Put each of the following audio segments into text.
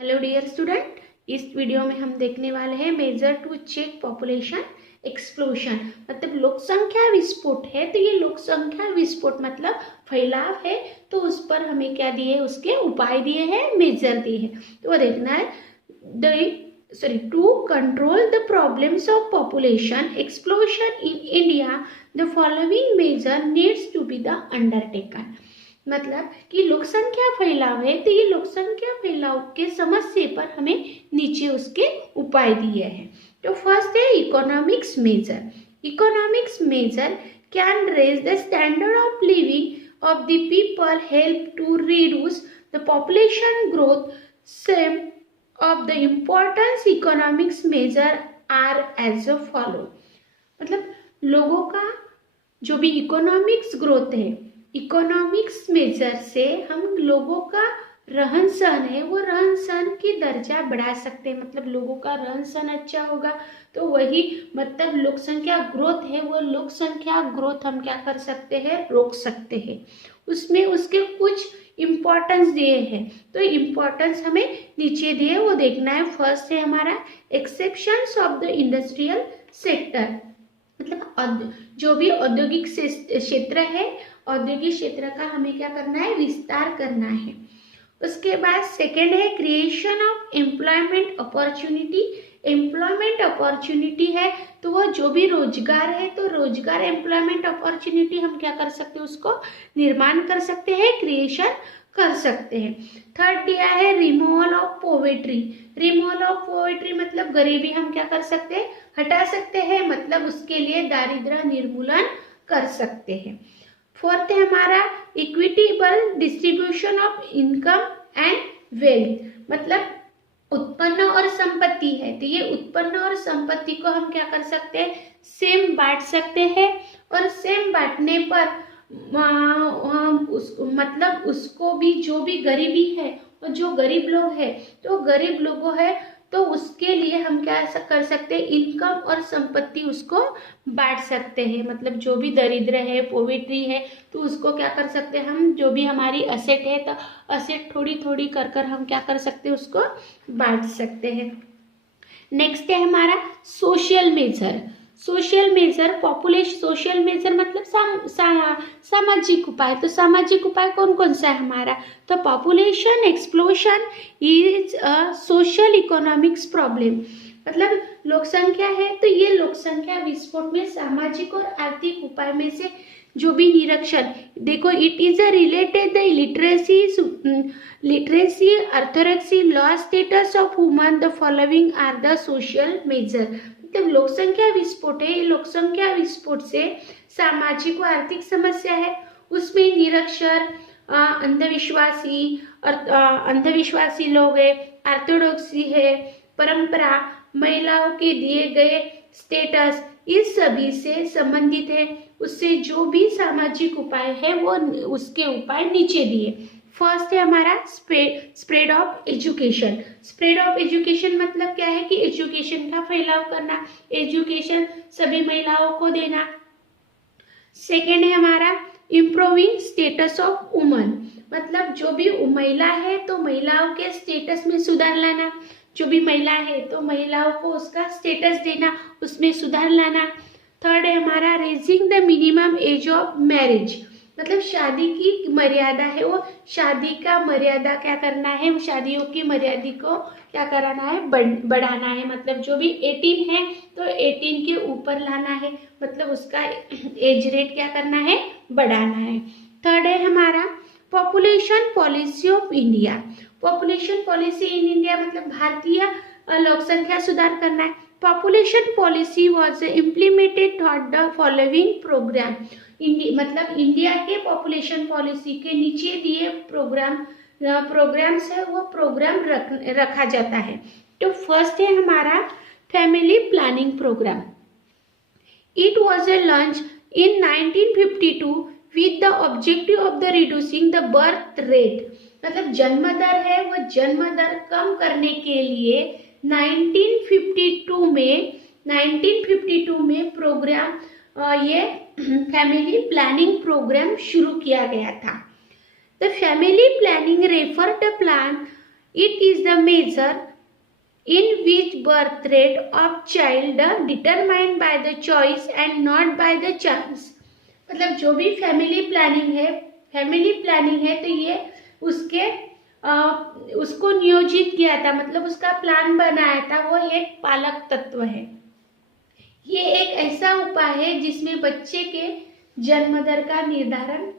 Hello dear student, इस video में हम देखने वाले हैं measure to check population explosion. मतलब लोक संख्या विस्फोट है, तो ये लोक संख्या विस्फोट मतलब फैलाव है, तो उस पर हमें क्या दिए, उसके उपाय दिए हैं, मेजर दिए हैं। तो वो देखना है to control the problems of population explosion in India the following measure needs to be the undertaken. मतलब कि लोक संख्या फैलाव है, तो ये लोक संख्या फैलाव के समस्या पर हमें नीचे उसके उपाय दिए हैं। तो फर्स्ट है economics measure. Economics measure can raise the standard of living of the people, help to reduce the population growth. Same of the importance economics measure are as a follow. मतलब लोगों का जो भी इकोनॉमिक्स ग्रोथ है, economics measure से हम लोगों का रहन सहन है, वो रहन सहन की दर्जा बढ़ा सकते हैं। मतलब लोगों का रहन सहन अच्छा होगा तो वही मतलब लोक संख्या ग्रोथ है, वो लोक संख्या ग्रोथ हम क्या कर सकते हैं, रोक सकते हैं। उसमें उसके कुछ इम्पोर्टेंस दिए हैं, तो इम्पोर्टेंस हमें नीचे दिए वो देखना है। फर्स्ट है हमारा exceptions of the industrial sector. मतलब जो भी औद्योगिक क्षेत्र है, औद्योगिक क्षेत्र का हमें क्या करना है, विस्तार करना है। उसके बाद सेकंड है creation of employment opportunity. Employment opportunity है तो वो जो भी रोजगार है, तो रोजगार एम्प्लॉयमेंट अपॉर्चुनिटी हम क्या कर सकते हैं, उसको निर्माण कर सकते हैं, क्रिएशन कर सकते हैं। थर्ड दिया है removal of poverty. Removal of poverty मतलब गरीबी हम क्या कर सकते हैं, हटा सकते हैं, मतलब उसके लिए दारिद्र्य निर्मूलन कर सकते हैं। फोर्थ है हमारा equitable distribution of income and wealth. मतलब उत्पन्न और संपत्ति है, तो ये उत्पन्न और संपत्ति को हम क्या कर सकते हैं, सेम बांट सकते हैं। और सेम बांटने पर मतलब उसको भी जो भी गरीबी है और जो गरीब लोग है, तो गरीब लोगों है तो उसके लिए हम क्या कर सकते हैं, इनकम और संपत्ति उसको बांट सकते हैं। मतलब जो भी दरिद्र है, पॉवर्टी है, तो उसको क्या कर सकते हैं हम, जो भी हमारी असेट है, तो असेट थोड़ी थोड़ी कर कर हम क्या कर सकते हैं, उसको बांट सकते हैं। नेक्स्ट है हमारा social measure. Social measure population, social measure मतलब सामाजिक उपाय। तो सामाजिक उपाय कौन कौन सा है हमारा, तो population explosion is a social economics problem. मतलब लोक संख्या है, तो ये लोक संख्या विस्फोट में सामाजिक और आर्थिक उपाय में से जो भी निरीक्षण देखो, it is a related the literacy अर्थोरेक्सी law status of woman the following are the social measure. मतलब लोक संख्या विस्फोट है, लोक संख्या विस्फोट से सामाजिक व आर्थिक समस्या है, उसमें निरक्षर, अंधविश्वासी लोग है, ऑर्थोडॉक्सी है, परंपरा, महिलाओं के दिए गए स्टेटस, इस सभी से संबंधित है। उससे जो भी सामाजिक उपाय है वो उसके उपाय नीचे दिए। फर्स्ट है हमारा spread of education. Spread of education मतलब क्या है कि एजुकेशन का फैलाव करना, एजुकेशन सभी महिलाओं को देना। सेकेंड है हमारा इम्प्रूविंग स्टेटस ऑफ वुमन। मतलब जो भी महिला है तो महिलाओं के स्टेटस में सुधार लाना, जो भी महिला है तो महिलाओं को उसका स्टेटस देना, उसमें सुधार लाना। थर्ड है हमारा raising the minimum age of marriage. मतलब शादी की मर्यादा है, वो शादी का मर्यादा क्या करना है, शादियों की मर्यादा को क्या कराना है, बढ़ाना है। मतलब जो भी 18 है तो 18 के ऊपर लाना है, मतलब उसका एज रेट क्या करना है, बढ़ाना है। थर्ड है हमारा population policy of India. Population policy in India मतलब भारतीय लोक संख्या सुधार करना है। Population policy was implemented through the following programme. मतलब इंडिया के पॉपुलेशन पॉलिसी के नीचे दिए प्रोग्राम्स है, वो प्रोग्राम रखा जाता है। तो फर्स्ट है हमारा family planning programme. It was a launch in 1952 with the objective of the reducing the birth rate। मतलब जन्म दर है, वो जन्म दर कम करने के लिए 1952 में प्रोग्राम, ये फैमिली प्लानिंग प्रोग्राम शुरू किया गया था। The family planning refer the plan it is the measure in which birth rate of child determined by the choice and not by the chance। मतलब जो भी फैमिली प्लानिंग है तो ये उसको नियोजित किया था, मतलब उसका प्लान बनाया था, वो एक पालक तत्व है। ये एक ऐसा उपाय है जिसमें बच्चे के जन्म दर का निर्धारण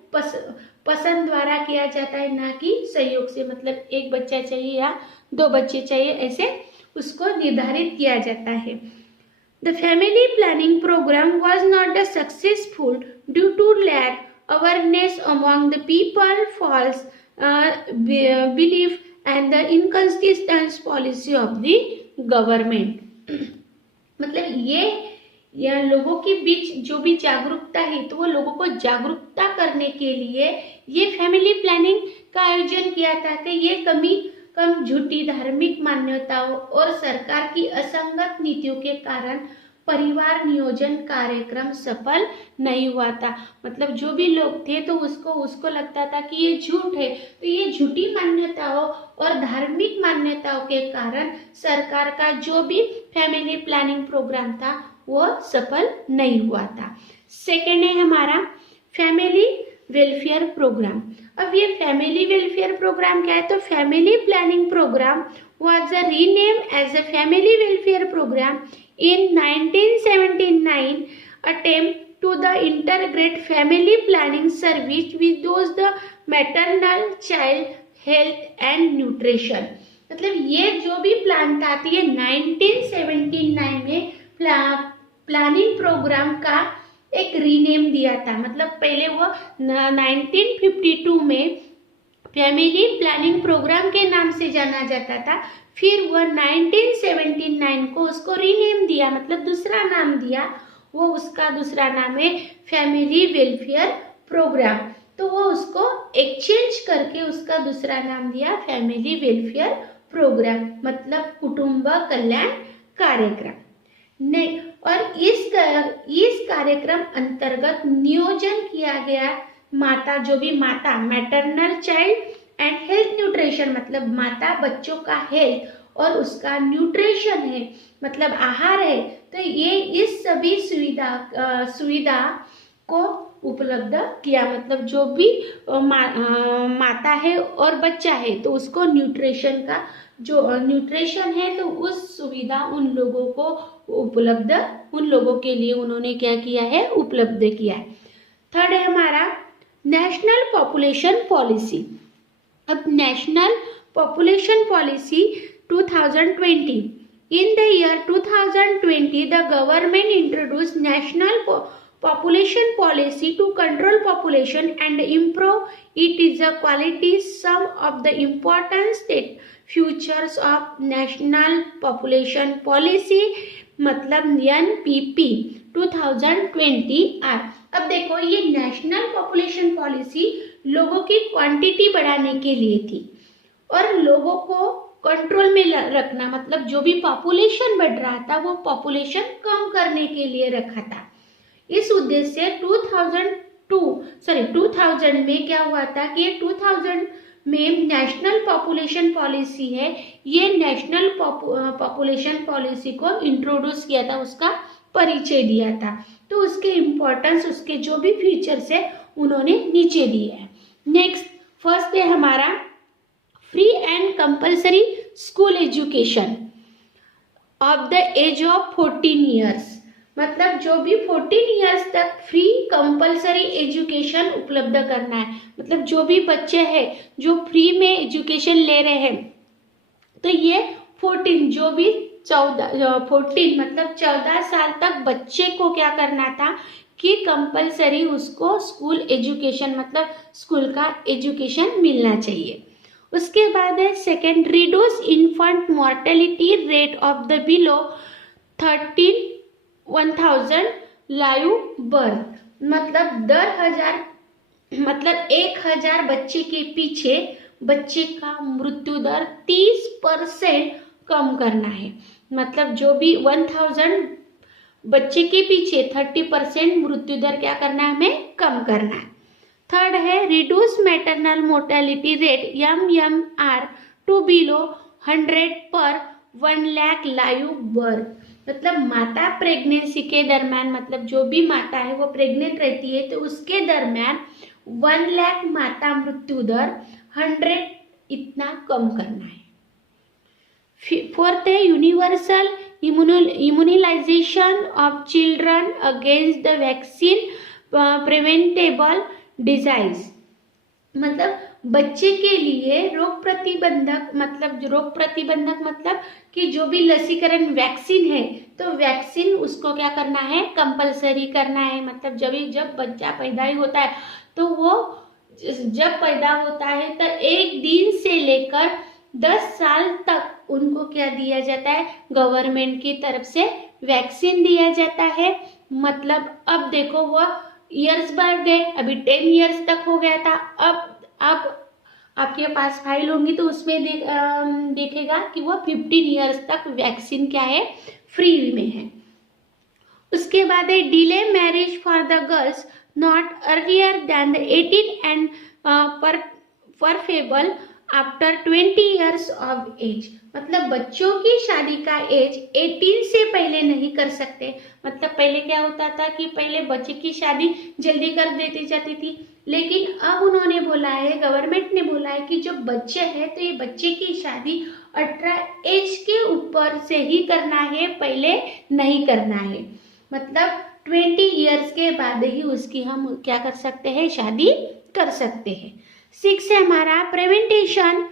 पसंद द्वारा किया जाता है, ना कि संयोग से। मतलब एक बच्चा चाहिए या 2 बच्चे चाहिए, ऐसे उसको निर्धारित किया जाता है। The family planning programme was not the successful due to lack awareness among the people, false belief and the inconsistent policy of the government. मतलब ये लोगों के बीच जो भी जागरूकता है, तो वो लोगों को जागरूकता करने के लिए ये फैमिली प्लानिंग का आयोजन किया था कि ये कम झूठी धार्मिक मान्यताओं और सरकार की असंगत नीतियों के कारण परिवार नियोजन कार्यक्रम सफल नहीं हुआ था। मतलब जो भी लोग थे तो उसको लगता था कि ये झूठ है, तो ये झूठी मान्यताओं और धार्मिक मान्यताओं के कारण सरकार का जो भी फैमिली प्लानिंग प्रोग्राम था वो सफल नहीं हुआ था। सेकेंड है हमारा फैमिली वेलफेयर प्रोग्राम। अब ये फैमिली वेलफेयर प्रोग्राम क्या है? तो family planning programme was renamed as a family welfare program in 1979 attempt to the integrate family planning service with those the maternal child health and nutrition। मतलब ये जो भी plan था ये 1979 में प्लानिंग प्रोग्राम का एक रीनेम दिया था। मतलब पहले वो 1952 में फैमिली प्लानिंग प्रोग्राम के नाम से जाना जाता था, फिर वो 1979 को उसको रीनेम दिया, मतलब दूसरा नाम दिया। वो उसका दूसरा नाम है फैमिली वेलफेयर प्रोग्राम। तो वो उसको एक्सचेंज करके उसका दूसरा नाम दिया फैमिली वेलफेयर प्रोग्राम, मतलब कुटुंब कल्याण कार्यक्रम। और इस कार्यक्रम अंतर्गत नियोजन किया गया माता maternal child and health nutrition, मतलब माता बच्चों का हेल्थ और उसका न्यूट्रिशन है, मतलब आहार है। तो ये इस सभी सुविधा को उपलब्ध किया, मतलब जो भी माता है और बच्चा है तो उसको न्यूट्रिशन का जो न्यूट्रिशन है तो उस सुविधा उन लोगों के लिए उन्होंने क्या किया है? उपलब्ध किया है। थर्ड है हमारा नेशनल पॉपुलेशन पॉलिसी। अब national population policy 2020। In the year 2020, the government introduced national population policy to control population and improve it is the quality. Some of the important state features of national population policy मतलब NPP 2020 are। अब देखो ये national population policy लोगों की quantity बढ़ाने के लिए थी और लोगों को कंट्रोल में रखना, मतलब जो भी पॉपुलेशन बढ़ रहा था वो पॉपुलेशन कम करने के लिए रखा था। इस उद्देश्य से 2000 में क्या हुआ था कि 2000 में नेशनल पॉपुलेशन पॉलिसी है, ये नेशनल पॉपुलेशन पॉलिसी को इंट्रोड्यूस किया था, उसका परिचय दिया था। तो उसके इम्पोर्टेंस, उसके जो भी फीचर्स है उन्होंने नीचे दिए हैं। नेक्स्ट फर्स्ट है हमारा free and compulsory school education of the age of 14 years, मतलब जो भी 14 ईयर्स तक फ्री कंपल्सरी एजुकेशन उपलब्ध करना है। मतलब जो भी बच्चे हैं जो फ्री में एजुकेशन ले रहे हैं तो ये 14 मतलब 14 साल तक बच्चे को क्या करना था कि कंपल्सरी उसको स्कूल एजुकेशन मतलब स्कूल का एजुकेशन मिलना चाहिए। उसके बाद है second reduce infant mortality rate of the below 1000 live birth, मतलब 1000 बच्चे के पीछे बच्चे का मृत्यु दर 30% कम करना है। मतलब जो भी 1000 बच्चे के पीछे 30% मृत्यु दर क्या करना है? हमें कम करना है। थर्ड है reduce maternal mortality rate MMR to below 100 पर 1 लाख लाइव बर्थ। मतलब माता प्रेगनेंसी के दरम्यान, मतलब जो भी माता है वो प्रेग्नेंट रहती है तो उसके दरम्यान 1 लाख माता मृत्यु दर 100 इतना कम करना है। फोर्थ है universal immunization of children against the vaccine preventable disease. मतलब बच्चे के लिए रोग प्रतिबंधक, मतलब कि जो भी लसीकरण वैक्सीन है तो वैक्सीन उसको क्या करना है, कंपलसरी करना है। मतलब जब बच्चा पैदा ही होता है तो वो जब पैदा होता है तो 1 दिन से लेकर 10 साल तक उनको क्या दिया जाता है, गवर्नमेंट की तरफ से वैक्सीन दिया जाता है। मतलब अब देखो वो ईयर्स बढ़ गए, अभी 10 ईयर्स तक हो गया था, अब आपके पास फाइल होंगी तो उसमें देखेगा कि वो 15 ईयर्स तक वैक्सीन क्या है, फ्री में है। उसके बाद है delay marriage for the girls not earlier than the 18 and preferable after 20 years of age. मतलब बच्चों की शादी का एज 18 से पहले नहीं कर सकते। मतलब पहले क्या होता था कि पहले बच्चे की शादी जल्दी कर देती जाती थी, लेकिन अब उन्होंने बोला है, गवर्नमेंट ने बोला है कि जो बच्चे हैं तो ये बच्चे की शादी 18 एज के ऊपर से ही करना है, पहले नहीं करना है। मतलब 20 ईयर्स के बाद ही उसकी हम क्या कर सकते हैं, शादी कर सकते हैं। 6 है हमारा prevention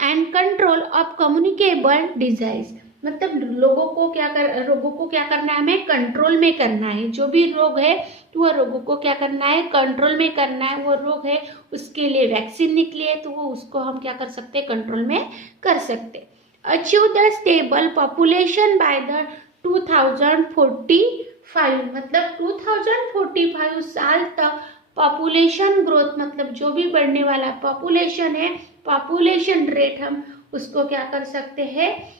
and control of communicable disease. मतलब रोगों को क्या करना है, हमें कंट्रोल में करना है। जो भी रोग है तो वह रोगों को क्या करना है, कंट्रोल में करना है। वो रोग है उसके लिए वैक्सीन निकली है तो वो उसको हम क्या कर सकते हैं, कंट्रोल में कर सकते। Achieve the stable population by the 2045। मतलब 2045 साल तक पॉपुलेशन ग्रोथ, मतलब जो भी बढ़ने वाला पॉपुलेशन है, पॉपुलेशन रेट हम उसको क्या कर सकते हैं,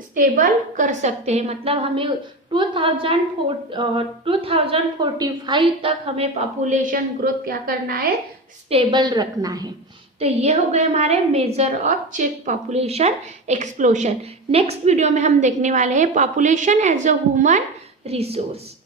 स्टेबल कर सकते हैं। मतलब हमें 2045 तक हमें पॉपुलेशन ग्रोथ क्या करना है, स्टेबल रखना है। तो ये हो गए हमारे measure of check population explosion. Next video में हम देखने वाले हैं population as a human resource.